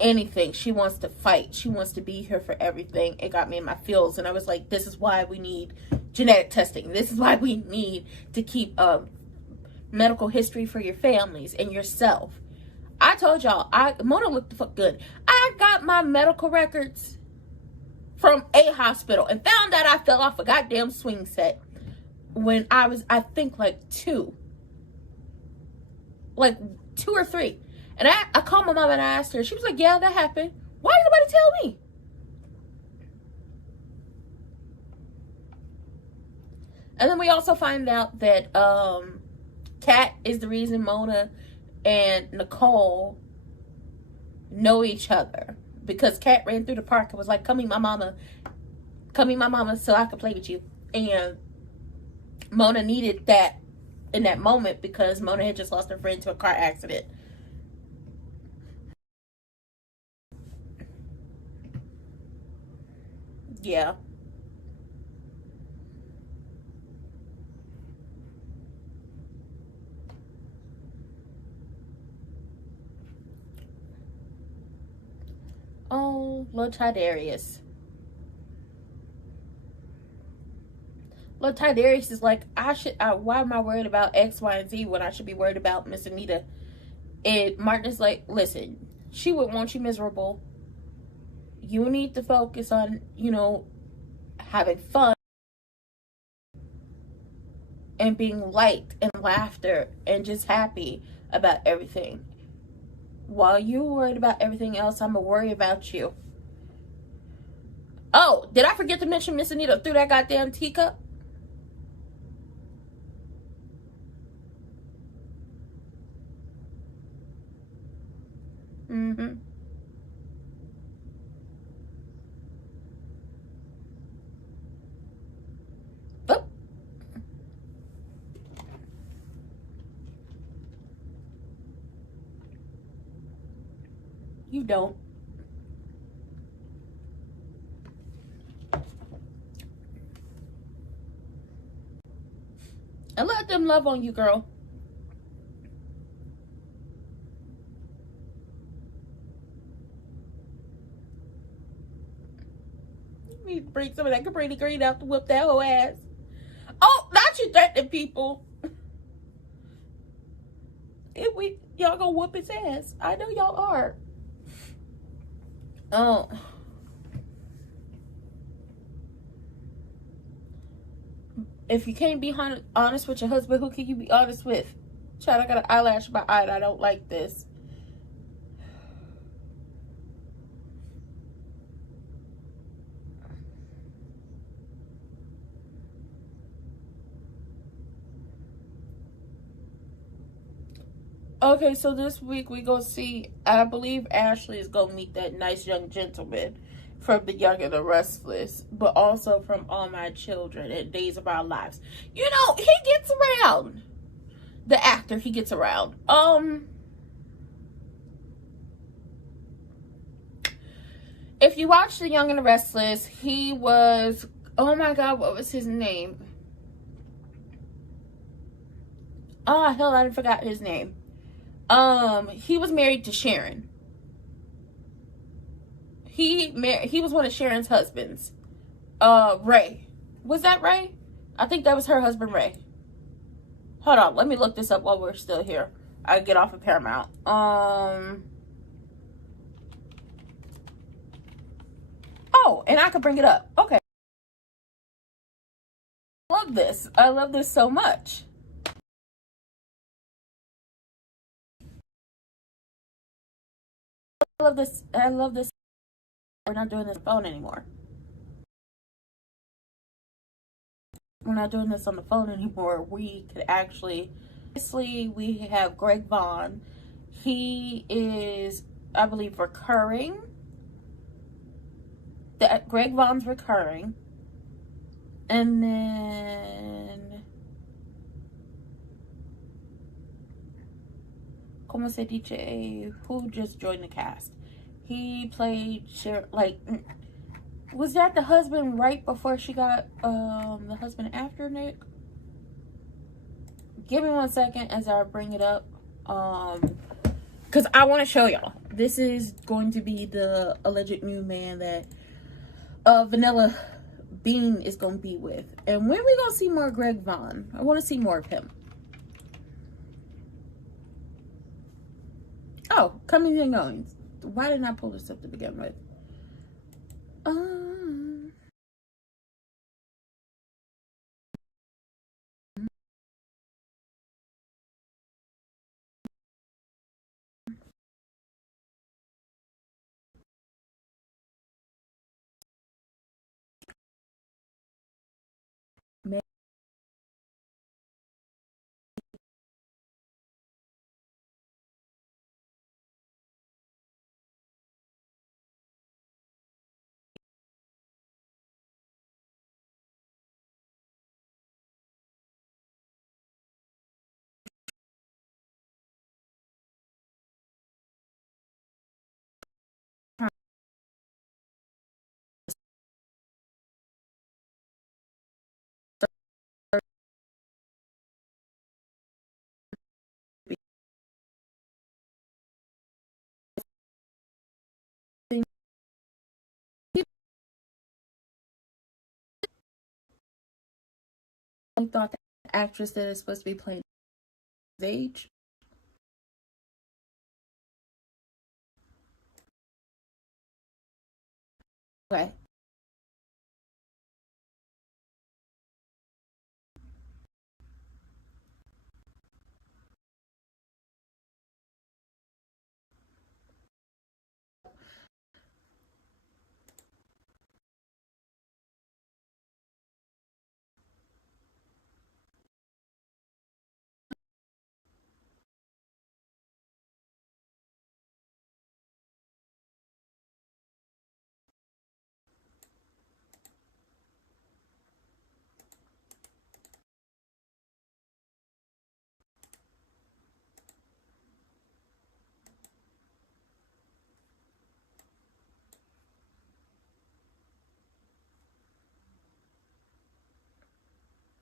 anything. She wants to fight. She wants to be here for everything. It got me in my feels. And I was like, this is why we need genetic testing. This is why we need to keep medical history for your families and yourself. I told y'all, Mona looked the fuck good. I got my medical records from a hospital and found out I fell off a goddamn swing set when I was, I think, like 2 or 3. And I called my mom and I asked her. She was like, yeah, that happened. Why did nobody tell me? And then we also find out that Kat is the reason Mona and Nicole know each other. Because Kat ran through the park and was like, come meet my mama so I could play with you. And Mona needed that in that moment because Mona had just lost her friend to a car accident. Yeah. Oh, Lord Tidarius. Lord Tidarius is like, why am I worried about X, Y, and Z when I should be worried about Miss Anita? And Martin is like, listen, she would want you miserable. You need to focus on, having fun and being light and laughter and just happy about everything. While you're worried about everything else, I'm going to worry about you. Oh, did I forget to mention Miss Anita threw that goddamn teacup? Mm-hmm. Oh. You don't. And let them love on you, girl. You need to bring some of that Capri Green out to whip that whole ass. Oh, not you threatening people. Y'all gonna whoop his ass. I know y'all are. Oh. If you can't be honest with your husband, who can you be honest with? Child, I got an eyelash in my eye and I don't like this. Okay, so this week we gonna see, I believe Ashley is gonna meet that nice young gentleman from The Young and the Restless, but also from All My Children and Days of Our Lives. You know, he gets around. The actor, he gets around. If you watch The Young and the Restless, he was, oh my God, what was his name? Oh, hell, I forgot his name. He was married to Sharon. He was one of Sharon's husbands. Ray. Was that Ray? I think that was her husband, Ray. Hold on, let me look this up while we're still here. I get off of Paramount. Oh, and I could bring it up. Okay. I love this. I love this so much. I love this. I love this. We're not doing this on the phone anymore. We're not doing this on the phone anymore. We could actually, obviously, we have Greg Vaughn. He is, I believe, recurring. Greg Vaughn's recurring. And then, como se dice, who just joined the cast? He played, was that the husband right before she got, the husband after Nick? Give me 1 second as I bring it up. Because I want to show y'all. This is going to be the alleged new man that Vanilla Bean is going to be with. And when we going to see more Greg Vaughn? I want to see more of him. Oh, coming and goings. Why didn't I pull this up to begin with? I thought the actress that is supposed to be playing his age. Okay.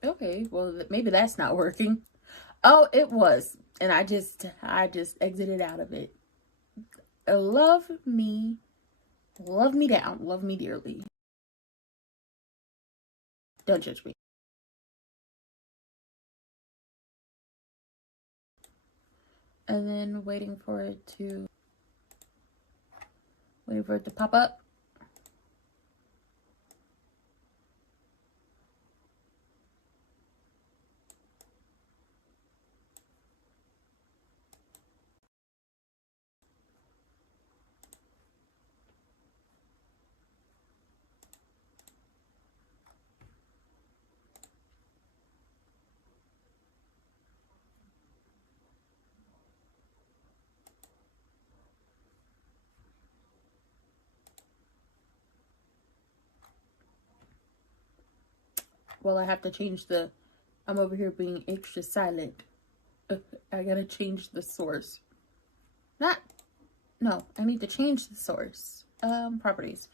Okay, well, maybe that's not working. Oh, it was. And I just exited out of it. Love me down, love me dearly. Don't judge me. And then waiting for it to pop up. Well, I have to change I'm over here being extra silent. I gotta change the source. No, I need to change the source. Properties.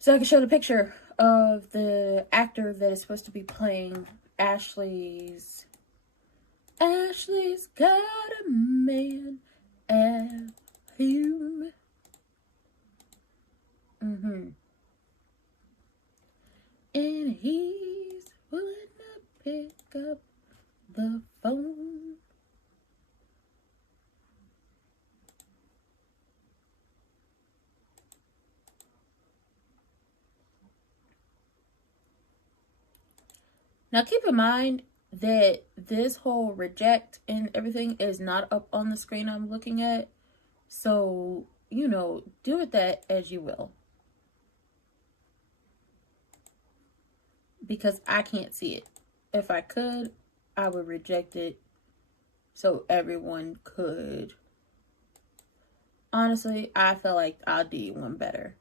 So I can show the picture of the actor that is supposed to be playing Ashley's got a man at him. And he's willing to pick up the phone. Now keep in mind that this whole reject and everything is not up on the screen I'm looking at. So, you know, do with that as you will. Because I can't see it. If I could, I would reject it so everyone could. Honestly, I feel like I'll do one better.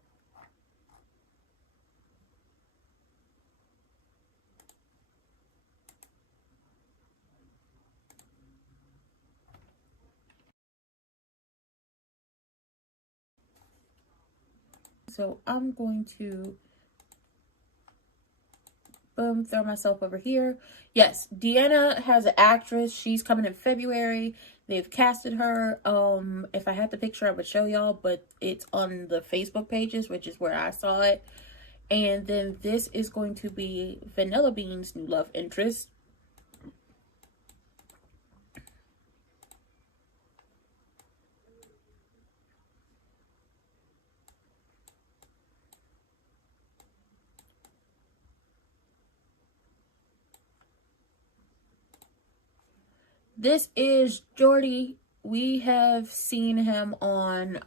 So I'm going to boom, throw myself over here. Yes, Deanna has an actress. She's coming in February. They've casted her. If I had the picture, I would show y'all, but it's on the Facebook pages, which is where I saw it. And then this is going to be Vanilla Bean's new love interest. This is Jordy. We have seen him on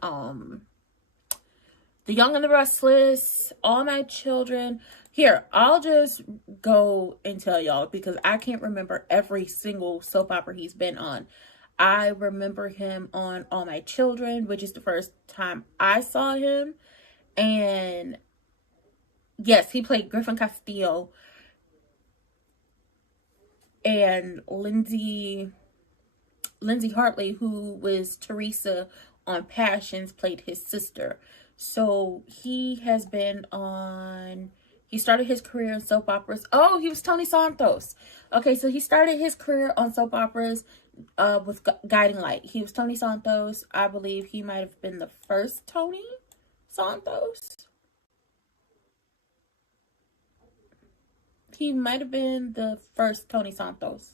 The Young and the Restless, All My Children. Here, I'll just go and tell y'all because I can't remember every single soap opera he's been on. I remember him on All My Children, which is the first time I saw him. And yes, he played Griffin Castillo. And Lindsay Hartley, who was Teresa on Passions, played his sister. So he has been on, he started his career in soap operas. Oh, he was Tony Santos. Okay, so he started his career on soap operas with Guiding Light. He was Tony Santos. I believe he might have been the first Tony Santos. He might have been the first Tony Santos.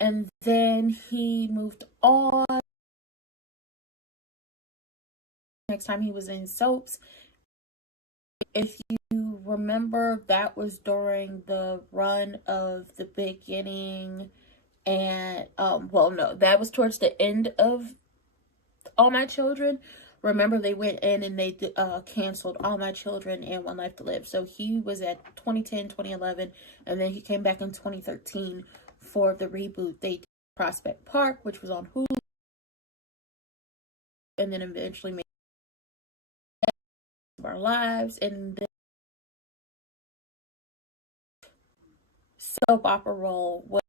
And then he moved on. Next time he was in soaps. If you remember, that was during the run of The Beginning. And, well, no, that was towards the end of All My Children. Remember, they went in and they canceled All My Children and One Life to Live. So he was at 2010, 2011, and then he came back in 2013 for the reboot. They did Prospect Park, which was on Hulu, and then eventually made our lives, and the soap opera role was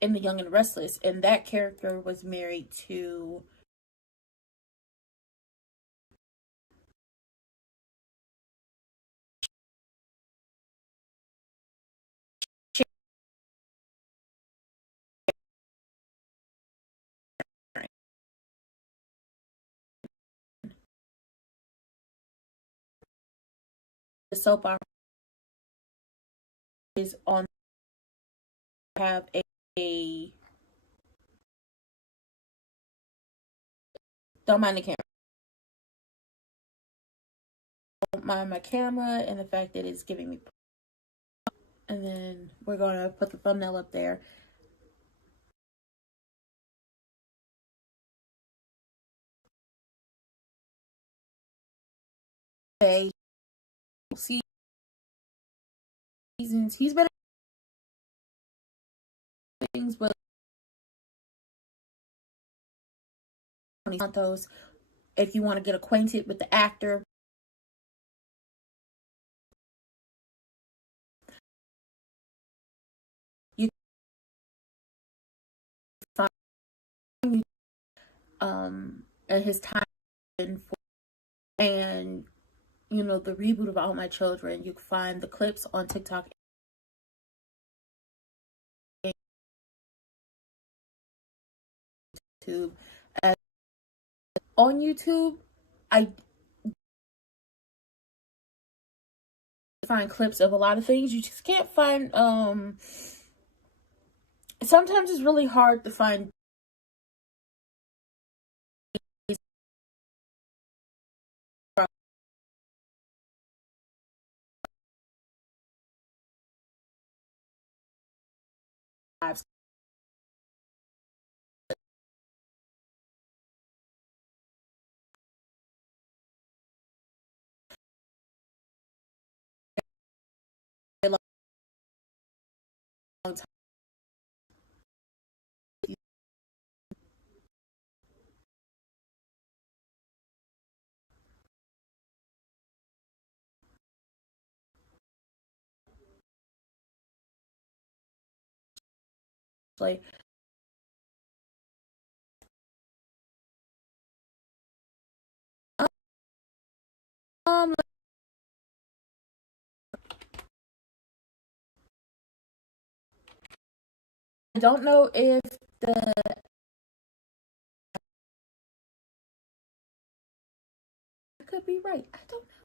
in The Young and Restless, and that character was married to the soap opera is on have a don't mind the camera. Don't mind my camera and the fact that it's giving me, and then we're gonna put the thumbnail up there. Okay, seasons. He's been in things, but those. If you want to get acquainted with the actor, you can find at his time, and you know, the reboot of All My Children. You can find the clips on TikTok and YouTube. On YouTube, I find clips of a lot of things. You just can't find sometimes it's really hard to find lives. Long time. Like, um I don't know if the I could be right. I don't know.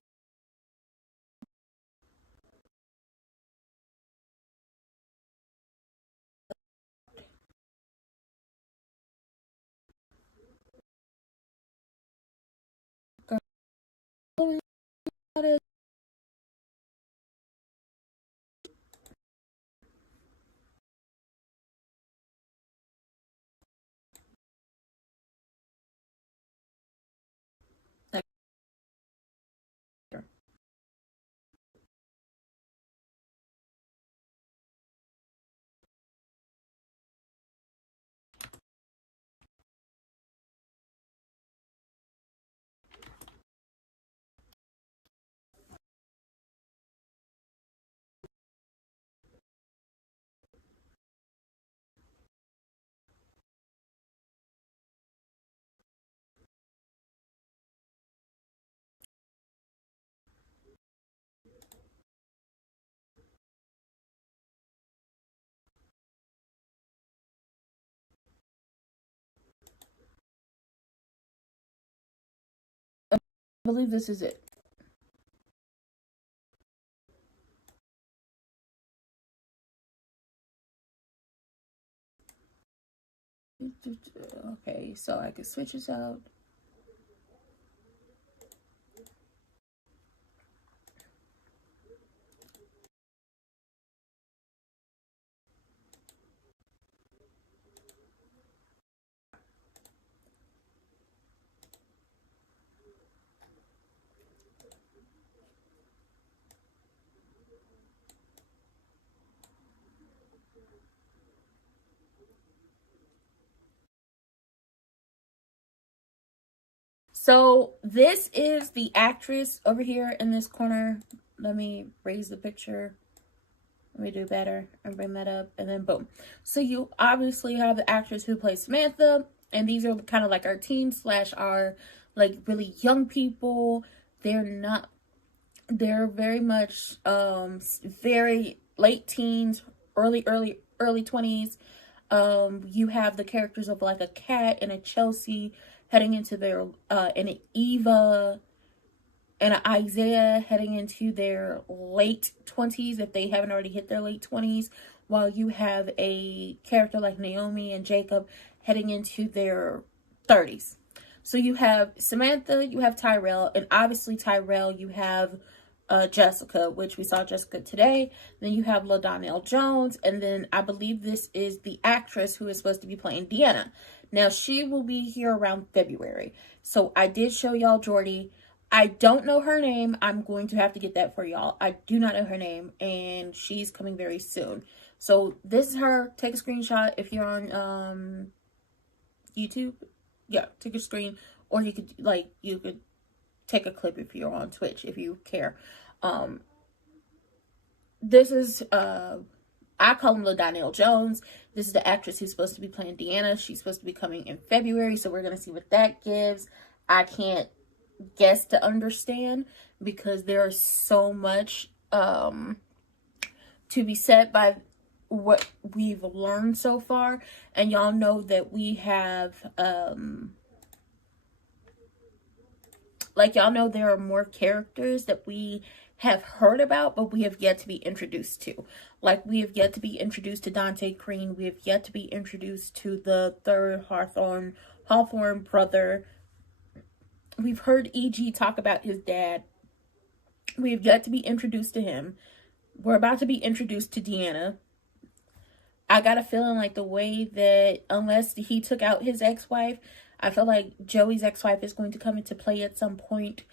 I believe this is it. Okay, so I can switch this out. So this is the actress over here in this corner. Let me raise the picture. Let me do better and bring that up, and then boom. So you obviously have the actress who plays Samantha, and these are kind of like our teens slash our like really young people. They're very much very late teens, early 20s. You have the characters of like a Kat and a Chelsea heading into their and an Eva and an Isaiah heading into their late 20s, if they haven't already hit their late 20s, while you have a character like Naomi and Jacob heading into their 30s. So you have Samantha, you have Tyrell, and obviously Tyrell, you have Jessica, which we saw Jessica today. Then you have LaDonnell Jones, and then I believe this is the actress who is supposed to be playing Deanna. Now, she will be here around February. So I did show y'all Jordy. I don't know her name. I'm going to have to get that for y'all. I do not know her name, and she's coming very soon. So this is her. Take a screenshot if you're on YouTube. Yeah, take a screen, or you could take a clip if you're on Twitch, if you care. This is I call him LaDonnell Jones. This is the actress who's supposed to be playing Deanna. She's supposed to be coming in February, so we're gonna see what that gives. I can't guess to understand because there's so much to be said by what we've learned so far, and y'all know that we have y'all know there are more characters that we have heard about, but we have yet to be introduced to. Like, we have yet to be introduced to Dante Crean. We have yet to be introduced to the third Hawthorne brother. We've heard E.G. talk about his dad. We have yet to be introduced to him. We're about to be introduced to Deanna. I got a feeling like the way that, unless he took out his ex-wife, I feel like Joey's ex-wife is going to come into play at some point.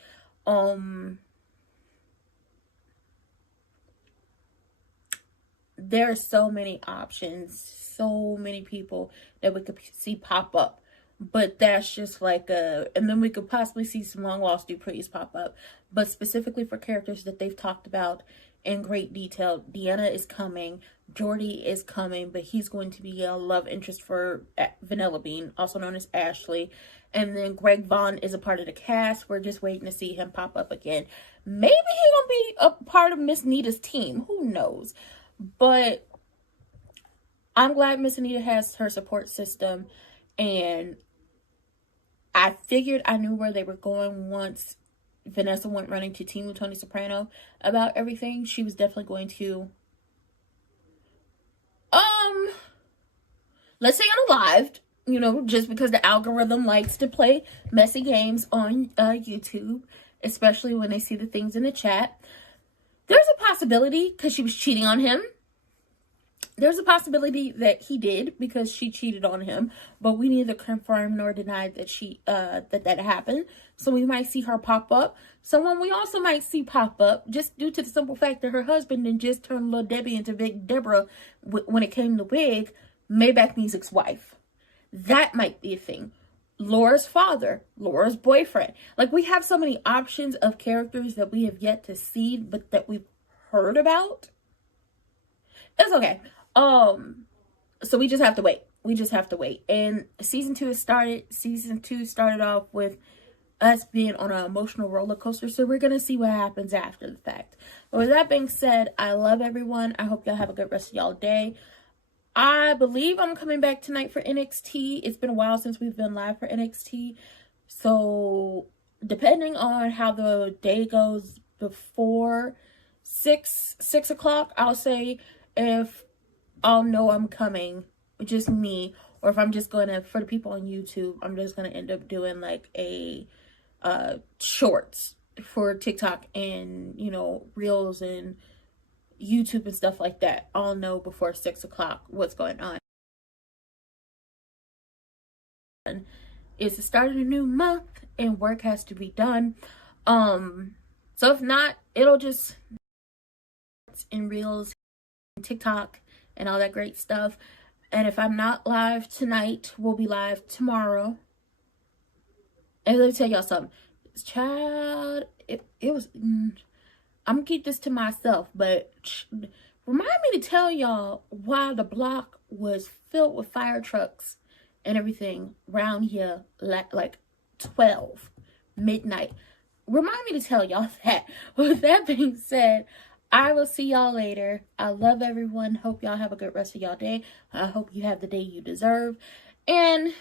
There are so many options, so many people that we could see pop up. But that's just like and then we could possibly see some long lost Duprees pop up. But specifically for characters that they've talked about in great detail, Deanna is coming, Jordy is coming, but he's going to be a love interest for Vanilla Bean, also known as Ashley. And then Greg Vaughn is a part of the cast. We're just waiting to see him pop up again. Maybe he's gonna be a part of Miss Nita's team. Who knows? But I'm glad Miss Anita has her support system, and I figured I knew where they were going once Vanessa went running to Team with Tony Soprano about everything. She was definitely going to, let's say unalived, you know, just because the algorithm likes to play messy games on YouTube, especially when they see the things in the chat. There's a possibility because she was cheating on him. There's a possibility that he did because she cheated on him, but we neither confirm nor deny that that happened. So we might see her pop up. Someone we also might see pop up just due to the simple fact that her husband didn't just turn Lil Debbie into Big Deborah when it came to wig, Maybach Music's wife. That might be a thing. Laura's father, Laura's boyfriend. Like, we have so many options of characters that we have yet to see, but that we've heard about. It's okay. So we just have to wait. We just have to wait. And season 2 has started. Season 2 started off with us being on an emotional roller coaster. So we're going to see what happens after the fact. But with that being said, I love everyone. I hope y'all have a good rest of y'all day. I believe I'm coming back tonight for NXT. It's been a while since we've been live for NXT. So depending on how the day goes before 6 o'clock, I'll say if I'll know I'm coming, just me, or if I'm just going to, for the people on YouTube, I'm just going to end up doing like a shorts for TikTok and, you know, Reels and YouTube and stuff like that. I'll know before 6 o'clock what's going on. It's the start of a new month and work has to be done. So if not, it'll just in Reels, TikTok, and all that great stuff. And if I'm not live tonight, we'll be live tomorrow. And let me tell y'all something. Child, it was, I'm gonna keep this to myself, but remind me to tell y'all why the block was filled with fire trucks and everything around here like 12 midnight. Remind me to tell y'all that. With that being said, I will see y'all later. I love everyone. Hope y'all have a good rest of y'all day. I hope you have the day you deserve. And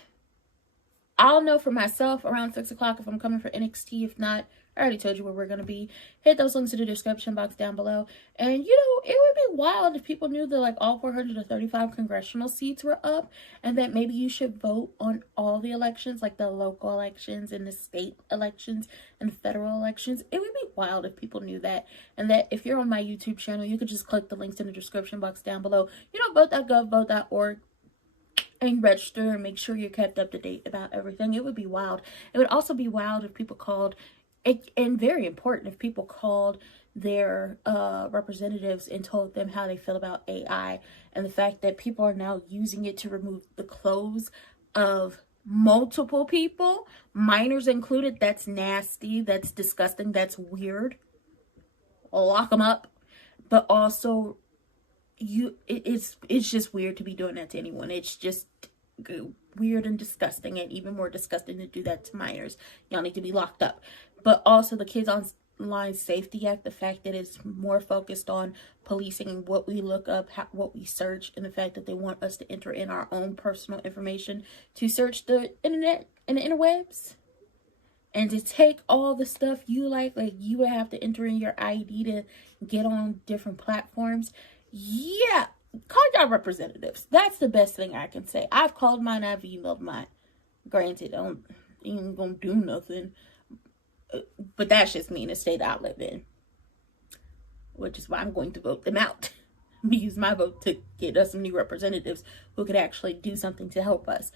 I'll know for myself around 6 o'clock if I'm coming for NXT. If not, I already told you where we're going to be. Hit those links in the description box down below. And, you know, it would be wild if people knew that, like, all 435 congressional seats were up. And that maybe you should vote on all the elections, like the local elections and the state elections and the federal elections. It would be wild if people knew that. And that if you're on my YouTube channel, you could just click the links in the description box down below. You know, vote.gov, vote.org. And register and make sure you're kept up to date about everything. It would be wild. It would also be wild if people called, and very important, if people called their representatives and told them how they feel about AI and the fact that people are now using it to remove the clothes of multiple people, minors included. That's nasty. That's disgusting. That's weird. Lock them up. But also, it's just weird to be doing that to anyone. It's just weird and disgusting, and even more disgusting to do that to minors. Y'all need to be locked up. But also the Kids Online Safety Act, the fact that it's more focused on policing what we look up, what we search, and the fact that they want us to enter in our own personal information to search the internet and the interwebs. And to take all the stuff you like you would have to enter in your ID to get on different platforms. Yeah, call y'all representatives. That's the best thing I can say. I've called mine, I've emailed mine. Granted, I ain't gonna do nothing. But that's just me in the state I live in. Which is why I'm going to vote them out. Use my vote to get us some new representatives who could actually do something to help us.